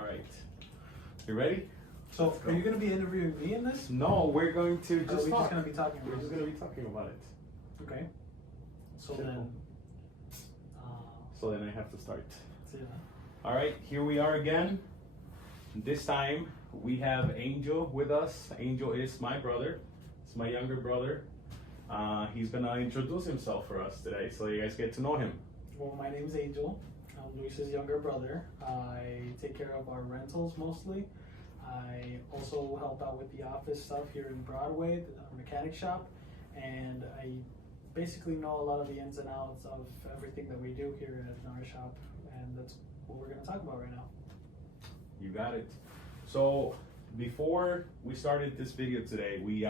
All right. You ready? So, are you going to be interviewing me in this? No, we're going to Or are just we talk. just going to be talking We're about just it? going to be talking about it. Okay. So Simple. then, So then I have to start. yeah. All right, here we are again. This time we have Angel with us. Angel is my brother. It's my younger brother. He's gonna introduce himself for us today, so you guys get to know him. Well, my name's Angel. I'm Luis's younger brother. I take care of our rentals mostly. I also help out with the office stuff here in Broadway, our mechanic shop, and I basically know a lot of the ins and outs of everything that we do here at our shop, and that's what we're going to talk about right now. You got it. So before we started this video today, we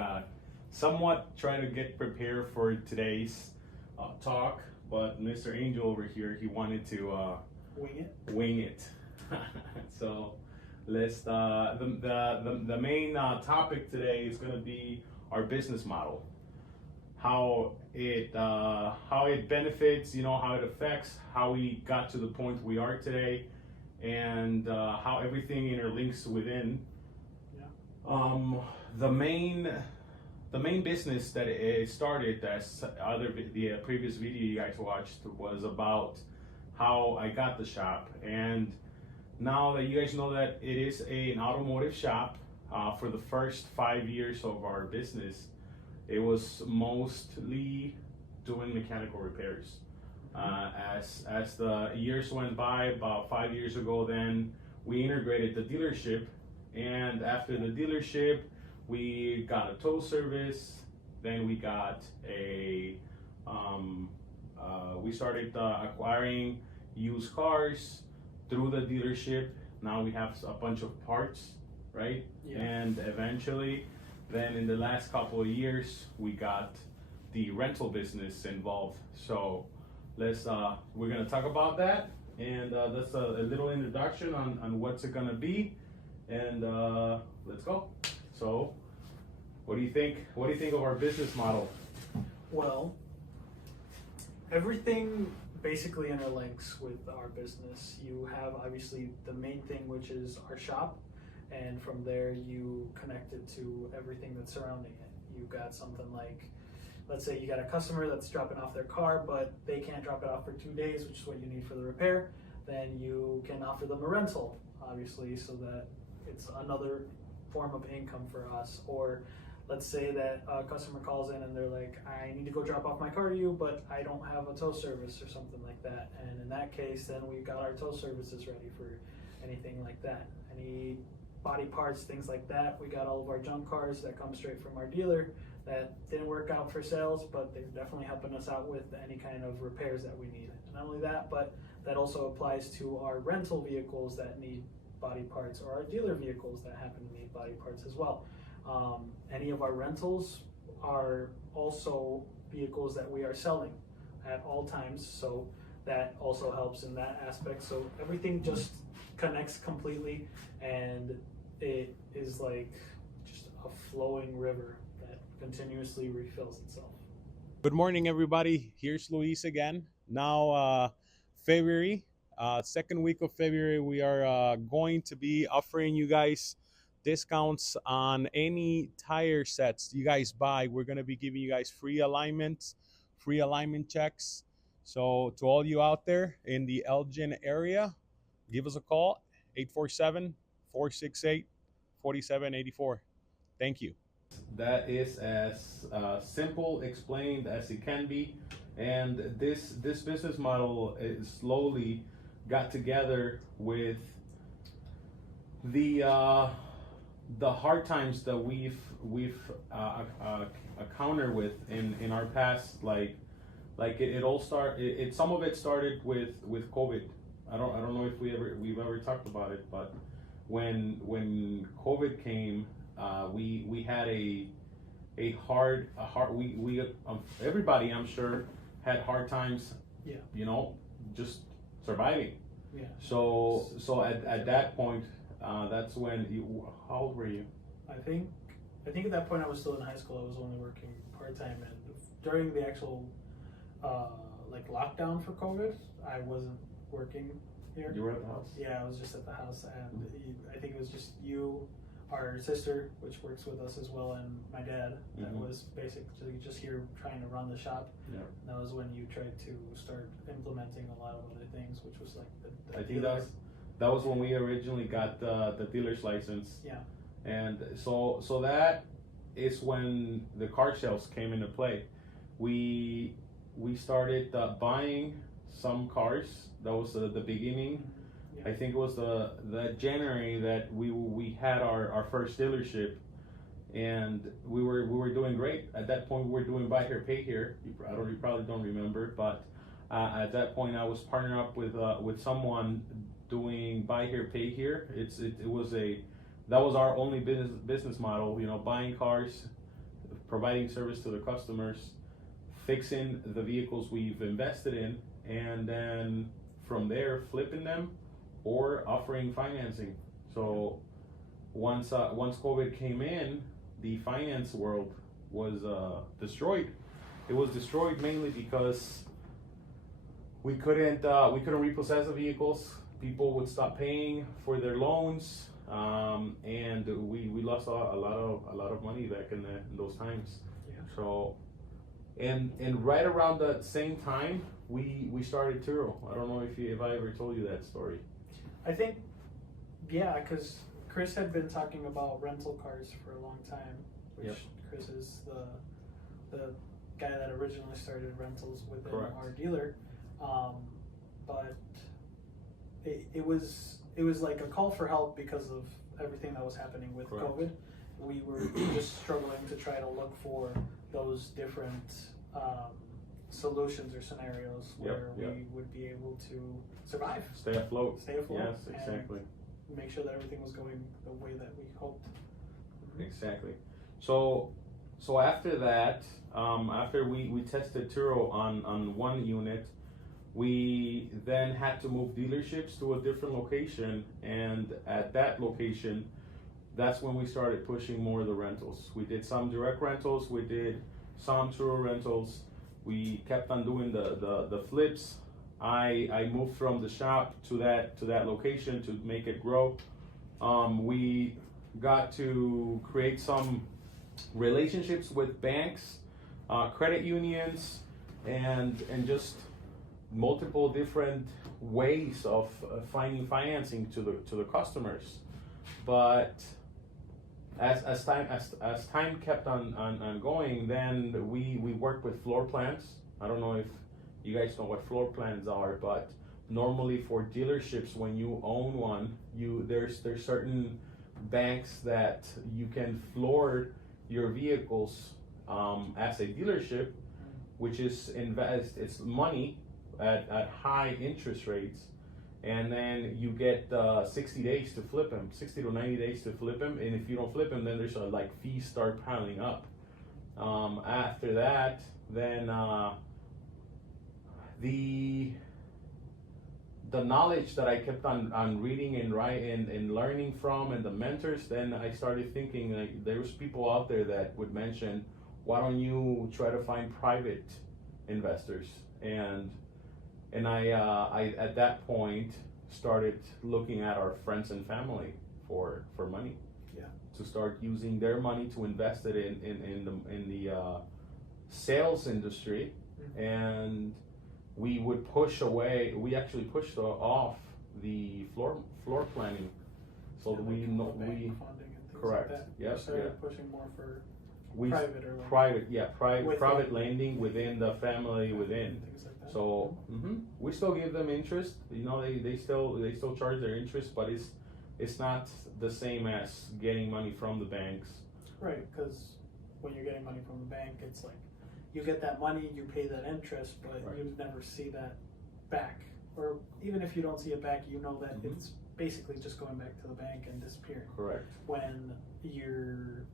somewhat tried to get prepared for today's talk, but Mr. Angel over here, he wanted to wing it. So let's the main topic today is going to be our business model, how it benefits, how it affects, how we got to the point we are today, and how everything interlinks within. Yeah. The main business that it started, as the previous video you guys watched, was about how I got the shop. And now that you guys know that it is an automotive shop, for the first 5 years of our business, it was mostly doing mechanical repairs. As the years went by, about 5 years ago, then we integrated the dealership, and after the dealership, we got a tow service. Then we got we started acquiring used cars through the dealership. Now we have a bunch of parts, right? Yeah. And eventually, then in the last couple of years, we got the rental business involved. So we're gonna talk about that, and that's a little introduction on what's it gonna be, and let's go. So what do you think? What do you think of our business model? Well, everything basically interlinks with our business. You have obviously the main thing, which is our shop, and from there you connect it to everything that's surrounding it. You got something like, let's say you got a customer that's dropping off their car, but they can't drop it off for 2 days, which is what you need for the repair. Then you can offer them a rental, obviously, so that it's another form of income for us. Or let's say that a customer calls in and they're like, I need to go drop off my car to you, but I don't have a tow service or something like that. And in that case, then we've got our tow services ready for anything like that. Any body parts, things like that. We got all of our junk cars that come straight from our dealer that didn't work out for sales, but they're definitely helping us out with any kind of repairs that we need. And not only that, but that also applies to our rental vehicles that need body parts, or our dealer vehicles that happen to need body parts as well. Any of our rentals are also vehicles that we are selling at all times, so that also helps in that aspect. So everything just connects completely, and it is like just a flowing river that continuously refills itself. Good morning, everybody. Here's Luis again. Now, February, second week of February, we are going to be offering you guys discounts on any tire sets you guys buy. We're going to be giving you guys free alignment checks. So to all you out there in the Elgin area, give us a call, 847-468-4784. Thank you. That is as simple explained as it can be, and this business model is slowly got together with the hard times that we've encountered with in our past. Like it all started. Some of it started with COVID. I don't know if we've ever talked about it, but when COVID came, we had a hard everybody, I'm sure, had hard times. Yeah. Just surviving. Yeah. So at that point, that's when how old were you? I think at that point I was still in high school. I was only working part-time, and during the actual like lockdown for COVID, I wasn't working here. You were at the house? Yeah, I was just at the house, and I think it was just you, our sister, which works with us as well, and my dad. That was basically just here trying to run the shop. Yeah. That was when you tried to start implementing a lot of other things, which was like the I think that was when we originally got the dealer's license. Yeah. And so that is when the car sales came into play. We started buying some cars. That was the beginning. Yeah. I think it was the January that we had our first dealership, and we were doing great. At that point, we were doing buy here, pay here. You probably don't remember, but at that point, I was partnering up with someone doing buy here, pay here. That was our only business model. Buying cars, providing service to the customers, fixing the vehicles we've invested in, and then from there flipping them or offering financing. So once COVID came in, the finance world was destroyed. It was destroyed mainly because we couldn't repossess the vehicles. People would stop paying for their loans, and we lost a lot of money back in those times. Yeah. So, and right around that same time, we started Turo. I don't know if I ever told you that story. I think, yeah, because Chris had been talking about rental cars for a long time, which Yep. Chris is the guy that originally started rentals within Correct. our dealer. But it was like a call for help because of everything that was happening with Correct. COVID. We were just struggling to try to look for those different solutions or scenarios where we would be able to survive, Stay afloat. stay afloat, Yes, exactly. and make sure that everything was going the way that we hoped. Exactly. So after that, after we tested Turo on one unit, we then had to move dealerships to a different location, and at that location, that's when we started pushing more of the rentals. We did some direct rentals, we did some Turo rentals, we kept on doing the flips. I moved from the shop to that location to make it grow. We got to create some relationships with banks, credit unions, and just multiple different ways of finding financing to the customers. But as time kept on going, then we worked with floor plans. I don't know if you guys know what floor plans are, but normally for dealerships, when you own one, there's certain banks that you can floor your vehicles as a dealership, which is it's money at high interest rates, and then you get 60 days to flip them, 60 to 90 days to flip them, and if you don't flip them, then there's fees start piling up. After that, then the knowledge that I kept on reading and writing and learning from, and the mentors, then I started thinking there was people out there that would mention, why don't you try to find private investors? And I at that point started looking at our friends and family for money. Yeah. To start using their money to invest it in the sales industry, and we would we actually pushed off the floor planning, so that we know funding and things correct. Like that. Yes, We started yeah. pushing more for we private or like private lending within the family within. things like that. So we still give them interest. They still charge their interest, but it's not the same as getting money from the banks. Right, because when you're getting money from the bank, it's like you get that money, you pay that interest, but Right. you never see that back. Or even if you don't see it back, you know that it's basically just going back to the bank and disappearing. Correct. When you're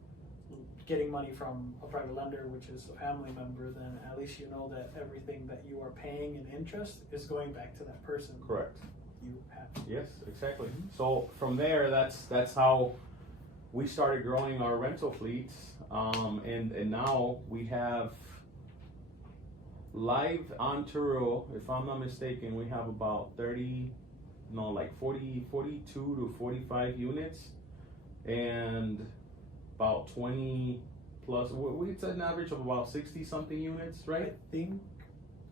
getting money from a private lender, which is a family member, then at least you know that everything that you are paying in interest is going back to that person. Correct. You have. Yes, exactly. So from there, that's how we started growing our rental fleets, and now we have live on Turo. If I'm not mistaken, we have about 30 no, like 42 to 45 units, and about 20 plus. It's an average of about 60 something units, I right? think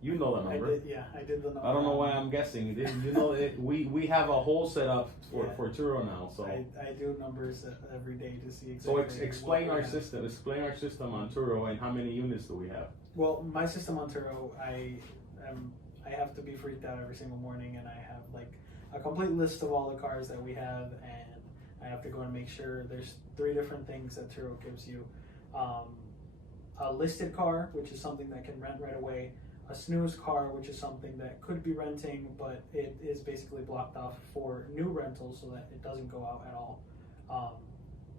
You know the I number. did. Yeah, I did the number. I don't know why I'm guessing. You know, we have a whole setup Yeah. for Turo now. So I do numbers every day to see so exactly. explain what we our have. system. Explain our system on Turo and how many units do we have? Well, my system on Turo, I have to be freaked out every single morning, and I have like a complete list of all the cars that we have, and I have to go and make sure there's 3 different things that Turo gives you. A listed car, which is something that can rent right away. A snooze car, which is something that could be renting, but it is basically blocked off for new rentals so that it doesn't go out at all,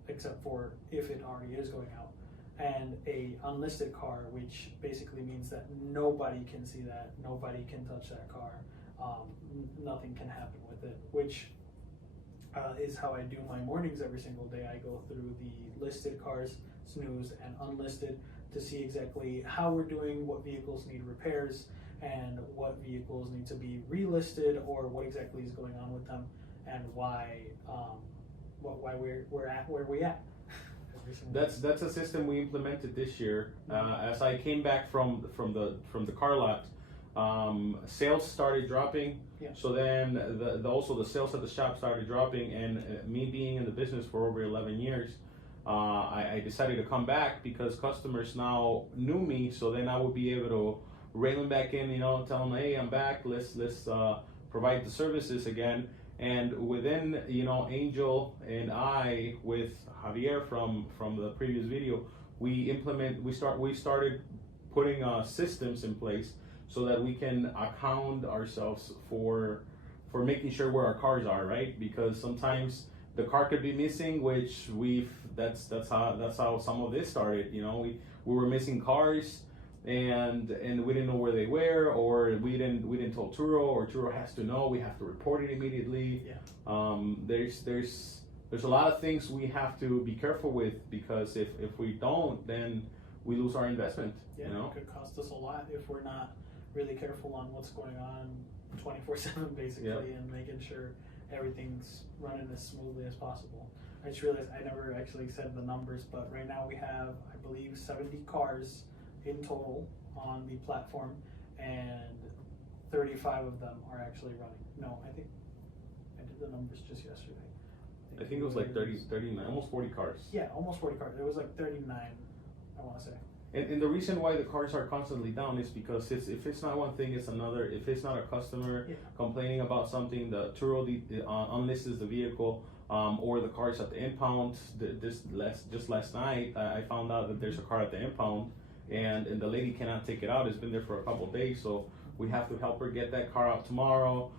except for if it already is going out. And a unlisted car, which basically means that nobody can see that, nobody can touch that car, nothing can happen with it, which is how I do my mornings every single day. I go through the listed cars, snooze, and unlisted to see exactly how we're doing, what vehicles need repairs, and what vehicles need to be relisted, or what exactly is going on with them, and why we're at where we at. That's a system we implemented this year. As I came back from the car lot, sales started dropping. Yeah. So then also the sales at the shop started dropping, and me being in the business for over 11 years, I decided to come back because customers now knew me. So then I would be able to reel them back in, tell them, hey, I'm back. Let's provide the services again. And within, Angel and I, with Javier from the previous video, we started putting systems in place so that we can account ourselves for making sure where our cars are, right? Because sometimes the car could be missing, which that's how some of this started. We were missing cars, and we didn't know where they were, or we didn't tell Turo, or Turo has to know. We have to report it immediately. Yeah. There's a lot of things we have to be careful with, because if we don't, then we lose our investment. Yeah, it could cost us a lot if we're not really careful on what's going on 24/7 basically, and making sure everything's running as smoothly as possible. I just realized I never actually said the numbers, but right now we have, I believe, 70 cars in total on the platform, and 35 of them are actually running. No, I think I did the numbers just yesterday. I think it was like 39, almost 40 cars. Yeah, almost 40 cars. It was like 39, I want to say. And the reason why the cars are constantly down is because if it's not one thing, it's another. If it's not a customer complaining about something, the Turo unlists the vehicle, or the car's at the impound. Just last night, I found out that there's a car at the impound, and the lady cannot take it out. It's been there for a couple of days, so we have to help her get that car out tomorrow.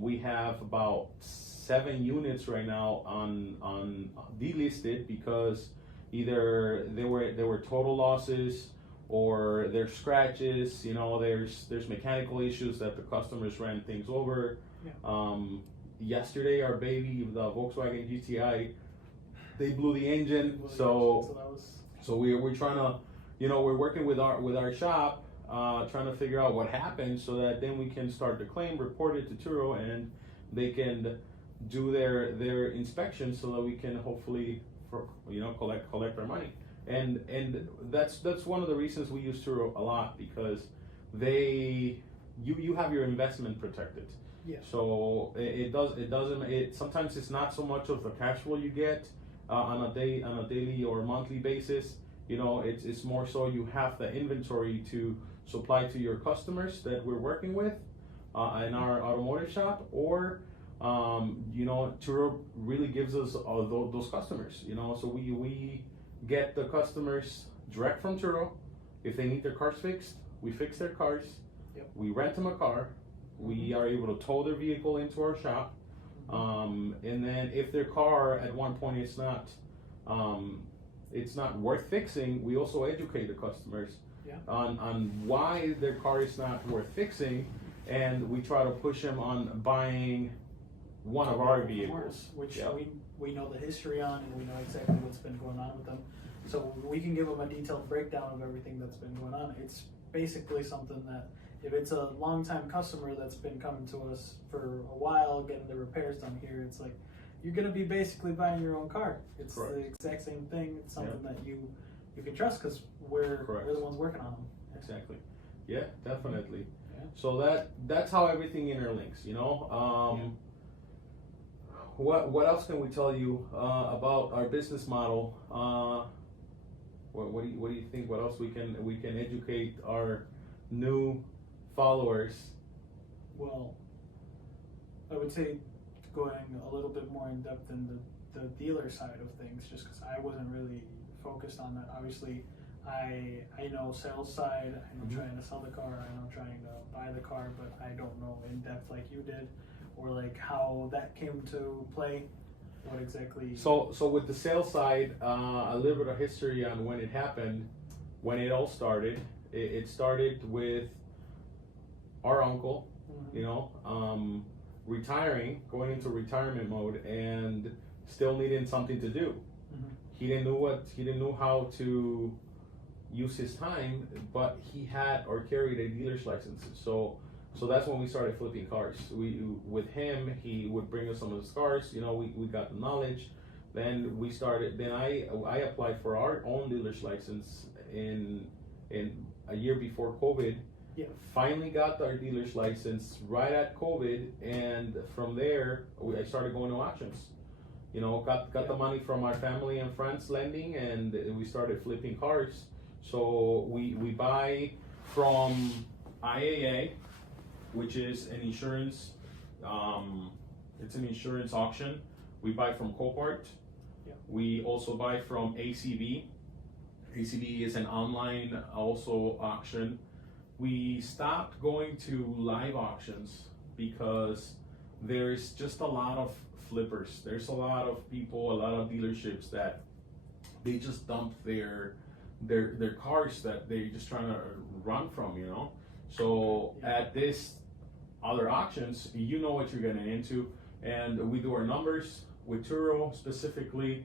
We have about 7 units right now on delisted because either they were total losses, or there's scratches. There's mechanical issues that the customers ran things over. Yesterday, our baby, the Volkswagen GTI, they blew the engine. So we're trying to, we're working with our shop, trying to figure out what happened, so that then we can start the claim, report it to Turo, and they can do their inspection, so that we can hopefully collect our money. And that's one of the reasons we use Turo a lot, because you have your investment protected. Yeah. So sometimes it's not so much of the cash flow you get on a daily or monthly basis. It's more so you have the inventory to supply to your customers that we're working with in our automotive shop, or Turo really gives us those customers. So we get the customers direct from Turo. If they need their cars fixed, we fix their cars. Yep. We rent them a car. We are able to tow their vehicle into our shop, and then if their car at one point it's not worth fixing, we also educate the customers on why their car is not worth fixing, and we try to push them on buying one of our vehicles, which we know the history on, and we know exactly what's been going on with them, so we can give them a detailed breakdown of everything that's been going on. It's basically something that If it's a long-time customer that's been coming to us for a while, getting the repairs done here, it's like you're going to be basically buying your own car. It's Correct. the exact same thing. It's something that you can trust because we're the ones working on them. Exactly. Yeah, definitely. Yeah. So that's how everything interlinks, you know. What else can we tell you about our business model? What do you think? What else we can educate our new followers? Well, I would say going a little bit more in depth in the dealer side of things, just because I wasn't really focused on that. Obviously, I know sales side, I know trying to sell the car, I know trying to buy the car, but I don't know in depth like you did, or like how that came to play. What exactly? So with the sales side, a little bit of history on when it happened, when it all started. It started with our uncle, you know, retiring, going into retirement mode, and still needing something to do. He didn't know how to use his time, but he had or carried a dealer's license. So that's when we started flipping cars. With him, he would bring us some of his cars. You know, we got the knowledge. Then we started. Then I applied for our own dealer's license in a year before COVID. Yeah. Finally got our dealer's license right at COVID, and from there I started going to auctions. You know, got the money from our family and friends lending, and we started flipping cars. So we buy from IAA, which is an insurance. It's an insurance auction. We buy from Copart. Yeah. We also buy from ACV. ACV is an online also auction. We stopped going to live auctions because there's just a lot of flippers. There's a lot of people, a lot of dealerships that they just dump their cars that they're just trying to run from, you know. So at this other auctions, you know what you're getting into, and we do our numbers with Turo specifically,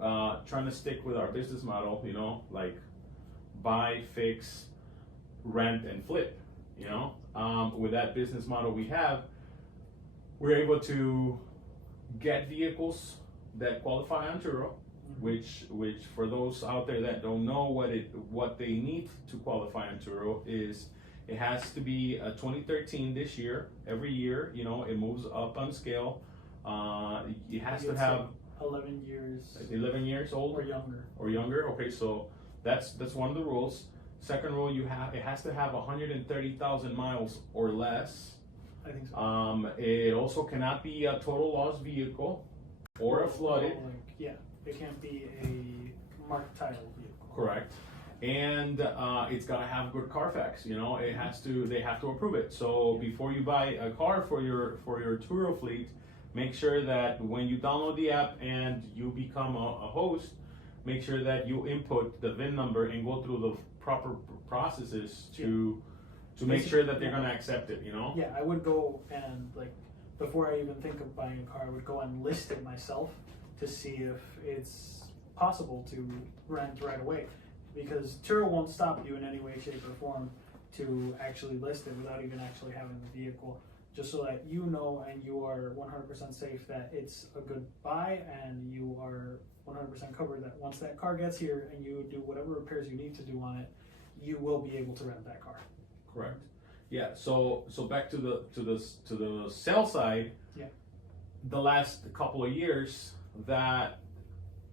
trying to stick with our business model, you know, like buy, fix, rent, and flip. You know, with that business model we have, we're able to get vehicles that qualify on Turo, which for those out there that don't know what they need to qualify on Turo is it has to be a 2013 this year. Every year, you know, it moves up on scale. It has to have 11 years. 11 years old or younger. Or younger. Okay, so that's one of the rules. Second rule, it has to have 130,000 miles or less. I think so. It also cannot be a total loss vehicle or a flooded. It can't be a marked title vehicle. Correct. And it's gotta have good Carfax. You know, they have to approve it. So before you buy a car for your Turo fleet, make sure that when you download the app and you become a host, make sure that you input the VIN number and go through the proper processes to make sure that they're gonna accept it. You know. Yeah, I would go and before I even think of buying a car, I would go and list it myself to see if it's possible to rent right away. Because Turo won't stop you in any way, shape, or form to actually list it without even actually having the vehicle, just so that you know and you are 100% safe that it's a good buy, and you are 100% covered that once that car gets here and you do whatever repairs you need to do on it, you will be able to rent that car. Correct. Yeah. So back to the sell side. Yeah. The last couple of years that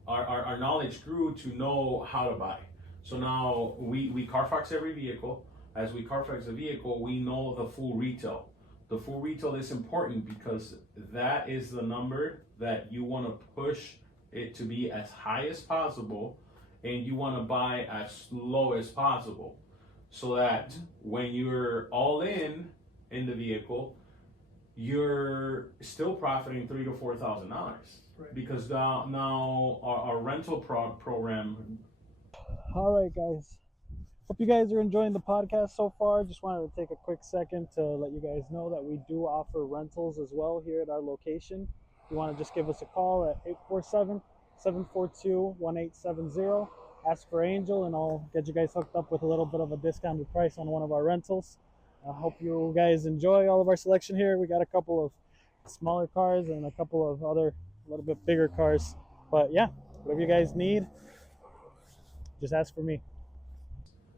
our knowledge grew to know how to buy. So now we Carfax every vehicle. As we Carfax a vehicle, we know the full retail. The full retail is important because that is the number that you want to push it to be as high as possible, and you want to buy as low as possible, so that when you're all in the vehicle, you're still profiting $3,000 to $4,000. Right. Because now our rental program. All right, guys. Hope you guys are enjoying the podcast so far. Just wanted to take a quick second to let you guys know that we do offer rentals as well here at our location. If you want to just give us a call at 847-742-1870. Ask for Angel, and I'll get you guys hooked up with a little bit of a discounted price on one of our rentals. I hope you guys enjoy all of our selection here. We got a couple of smaller cars and a couple of other a little bit bigger cars. But yeah, whatever you guys need, just ask for me.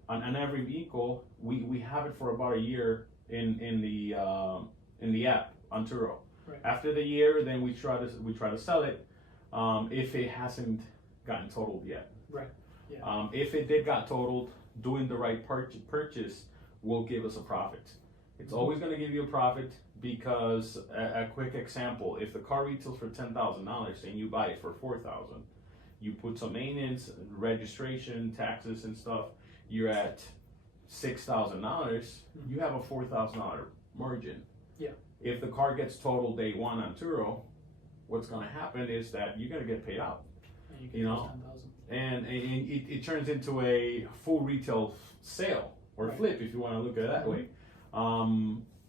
On every vehicle, we have it for about a year in the app on Turo. Right. After the year, then we try to sell it if it hasn't gotten totaled yet. Right. Yeah. If it did got totaled, doing the right purchase will give us a profit. It's always going to give you a profit because a quick example: if the car retails for $10,000 and you buy it for $4,000, you put some maintenance, registration, taxes, and stuff. You're at $6,000. You have a $4,000 margin. Yeah. If the car gets totaled day one on Turo, what's going to happen is that you're going to get paid out. And You know, 10,000. and it turns into a full retail sale or Right. flip if you want to look at it that way.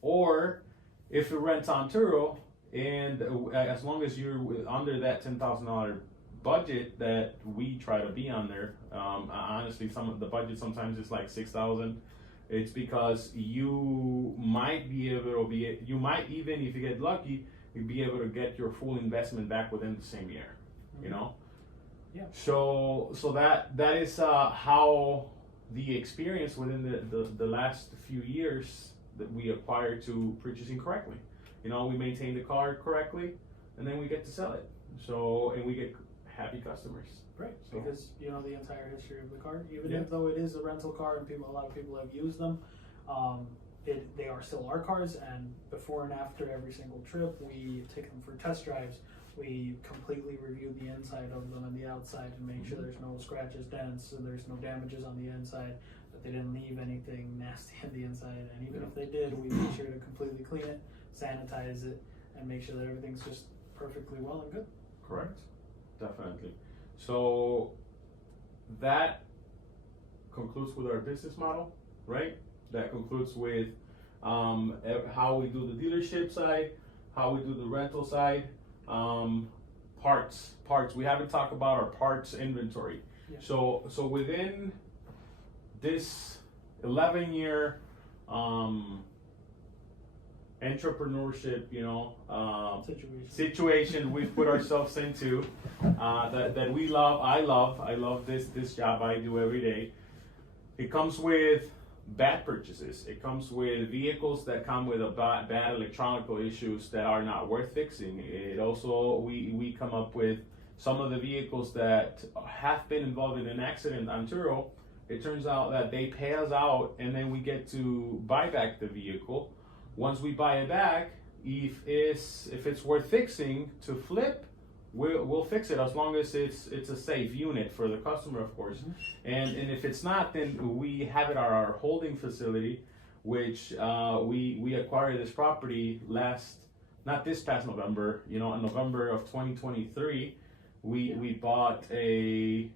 Or if it rents on Turo, and as long as you're under that $10,000 budget that we try to be on there, honestly, some of the budget sometimes is like $6,000. It's because you might be able to you might even if you get lucky, you'll be able to get your full investment back within the same year. You know. Yeah. So that is how the experience within the last few years that we acquired to purchasing correctly. You know, we maintain the car correctly, and then we get to sell it. So and we get happy customers. Right, So- because you know the entire history of the car, even Yeah. if though it is a rental car and a lot of people have used them, they are still our cars. And before and after every single trip, we take them for test drives. We completely review the inside of them and the outside and make sure there's no scratches, dents, and there's no damages on the inside. That they didn't leave anything nasty on the inside, and even if they did, we make sure to completely clean it, sanitize it, and make sure that everything's just perfectly well and good. Correct. Definitely. So that concludes with our business model, right? That concludes with how we do the dealership side, how we do the rental side, parts. We haven't talked about our parts inventory. Yeah. So within this 11-year entrepreneurship, situation we've put ourselves into, that we love. I love this job I do every day. It comes with bad purchases. It comes with vehicles that come with bad electronical issues that are not worth fixing. It also we come up with some of the vehicles that have been involved in an accident on Turo. It turns out that they pay us out, and then we get to buy back the vehicle. Once we buy it back, if it's worth fixing to flip, we'll fix it as long as it's a safe unit for the customer, of course. And if it's not, then we have it at our holding facility, which we acquired this property not this past November. In November of 2023, we bought a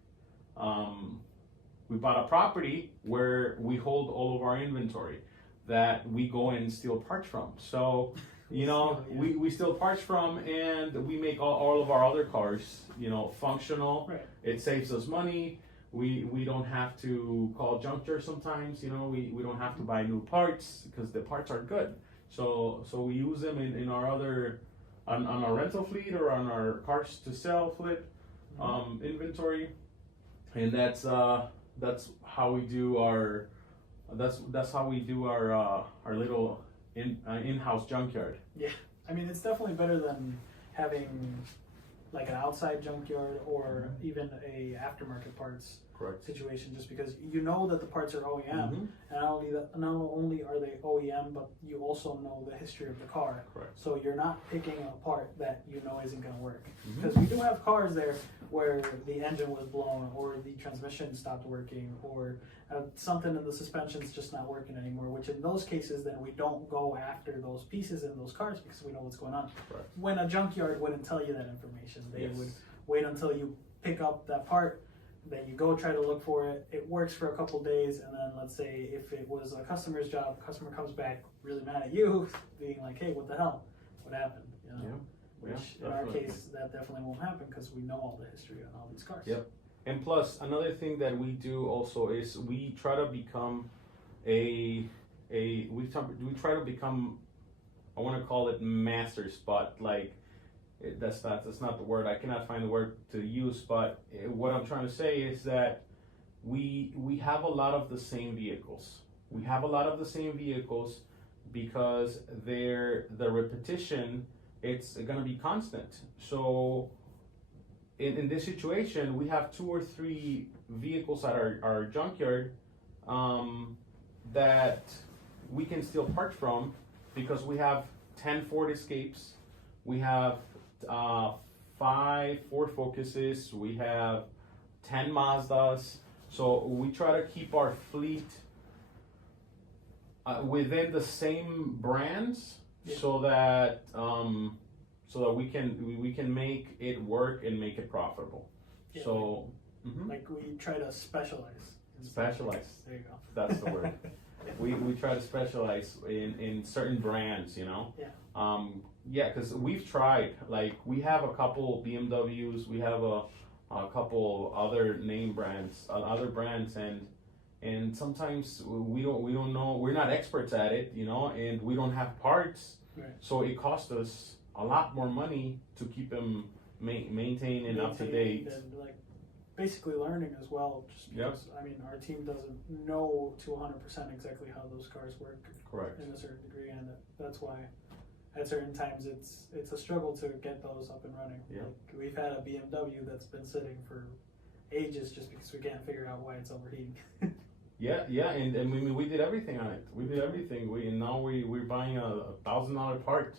property where we hold all of our inventory that we go and steal parts from. So, we steal parts from, and we make all of our other cars, functional. Right. It saves us money. We don't have to call junkyard sometimes. We don't have to buy new parts because the parts are good. So we use them in our other on our rental fleet or on our cars to sell flip inventory, and that's how we do our. That's how we do our little in-house junkyard. Yeah, I mean it's definitely better than having like an outside junkyard or even a aftermarket parts Correct. situation, just because you know that the parts are OEM, Mhm. and not only are they OEM, but you also know the history of the car. Correct. So you're not picking a part that you know isn't going to work. Mhm. Because we do have cars there where the engine was blown, or the transmission stopped working, or something in the suspension's just not working anymore. Which in those cases, then we don't go after those pieces in those cars because we know what's going on. Correct. When a junkyard wouldn't tell you that information, they Yes. would wait until you pick up that part. Then you go try to look for it. It works for a couple days, and then let's say if it was a customer's job, customer comes back really mad at you, being like, "Hey, what the hell? What happened?" Which in our definitely. case, that definitely won't happen because we know all the history on all these cars. Yep. And plus, another thing that we do also is we try to become a we try to become, I want to call it masters, but like that's not the word. I cannot find the word to use. But what I'm trying to say is that we have a lot of the same vehicles. We have a lot of the same vehicles because the repetition, it's going to be constant. So in this situation, we have 2 or 3 vehicles at our junkyard that we can still park from because we have 10 Ford Escapes, we have 5 Ford Focuses, we have 10 Mazdas. So we try to keep our fleet within the same brands, Yeah. so that we can make it work and make it profitable. Yeah, So mhm. like we try to specialize. Specialize. There you go. That's the word. We try to specialize in certain brands, you know. Yeah. Yeah, because we've tried. Like we have a couple BMWs, we have a couple other name brands, other brands, and sometimes we don't know. We're not experts at it, you know, and we don't have parts, Right. so it costs us a lot more money to keep them maintained and up to date. And like basically learning as well. Just Yep. because I mean our team doesn't know to 100% exactly how those cars work Correct. in a certain degree, and that's why at certain times it's a struggle to get those up and running. Yeah. Like we've had a BMW that's been sitting for ages just because we can't figure out why it's overheating. Yeah, and we did everything on it. We did everything. We're buying a $1,000 part,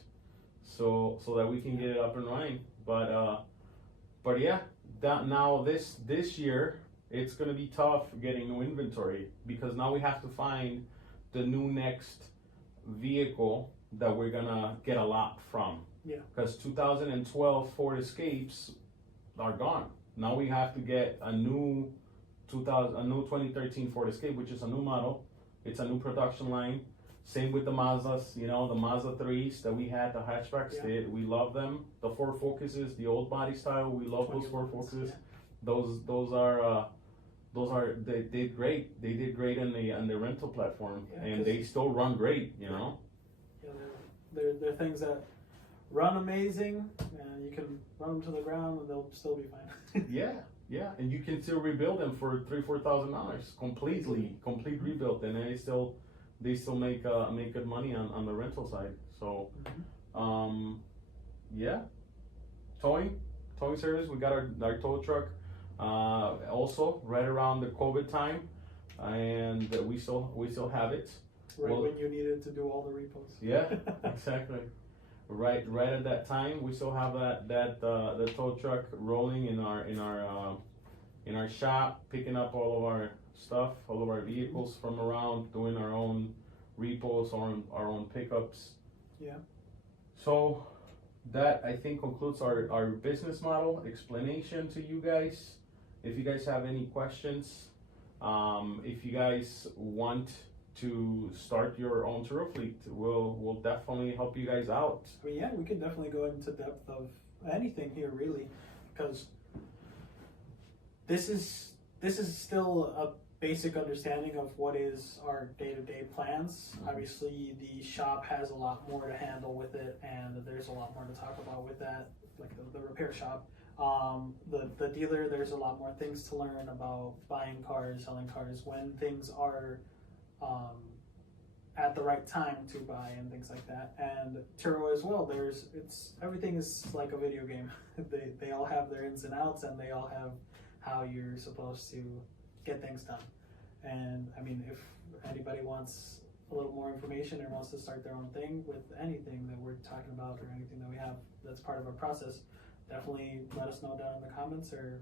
so that we can get it up and running. But yeah, now this year it's gonna be tough getting new inventory because now we have to find the new next vehicle that we're gonna get a lot from. Yeah. Because 2012 Ford Escapes are gone. Now we have to get a new 2013 Ford Escape, which is a new model. It's a new production line. Same with the Mazdas, you know, the Mazda 3s that we had, the hatchbacks. Yeah. We love them. The Ford Focuses, the old body style, we love those Ford 21s, Focuses. yeah. They did great. They did great on the rental platform, Yeah, and they still run great, you know. Yeah, they're things that run amazing, and you can run them to the ground and they'll still be fine. Yeah, and you can still rebuild them for $3,000-$4,000 complete rebuild, and they still make good money on the rental side. So, yeah, towing service. We got our tow truck. Also right around the COVID time, and we still have it. Right Well, when you needed to do all the repos. Yeah, exactly. Right at that time, we still have the tow truck rolling in our shop, picking up all of our stuff, all of our vehicles from around, doing our own repos, our own pickups. Yeah. So that I think concludes our business model explanation to you guys. If you guys have any questions, if you guys want to start your own Turo fleet, we'll definitely help you guys out. I mean, yeah, we can definitely go into depth of anything here, really, because this is still a basic understanding of what is our day-to-day plans. Obviously, the shop has a lot more to handle with it, and there's a lot more to talk about with that, like the repair shop. The dealer, there's a lot more things to learn about buying cars, selling cars, when things are at the right time to buy and things like that. And Turo as well, everything is like a video game. They all have their ins and outs, and they all have how you're supposed to get things done. And I mean, if anybody wants a little more information or wants to start their own thing with anything that we're talking about or anything that we have that's part of our process, definitely let us know down in the comments or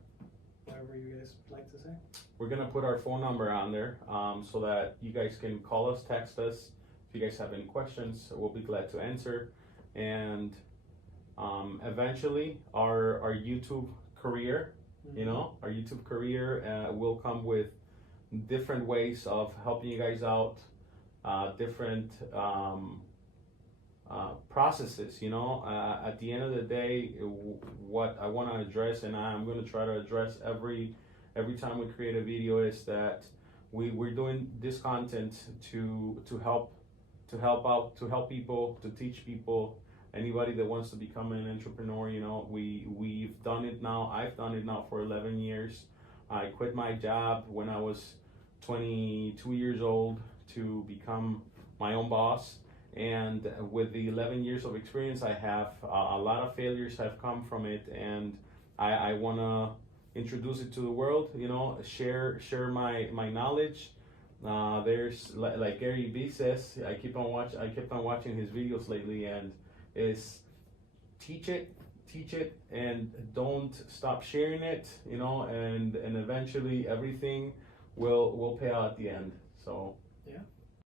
whatever you guys would like to say. We're gonna put our phone number on there, so that you guys can call us, text us. If you guys have any questions, we'll be glad to answer. And eventually, our YouTube career, our YouTube career will come with different ways of helping you guys out, different processes. At the end of the day, what I want to address, and I'm going to try to address every time we create a video, is that we're doing this content to help to help people, to teach people. Anybody that wants to become an entrepreneur, you know, we've done it now. I've done it now for 11 years. I quit my job when I was 22 years old to become my own boss. And with the 11 years of experience I have, a lot of failures have come from it, and I want to introduce it to the world, you know, share my knowledge. There's like Gary Vee says, I kept on watching his videos lately, and is teach it, and don't stop sharing it, you know, and eventually everything will pay out at the end. So Yeah.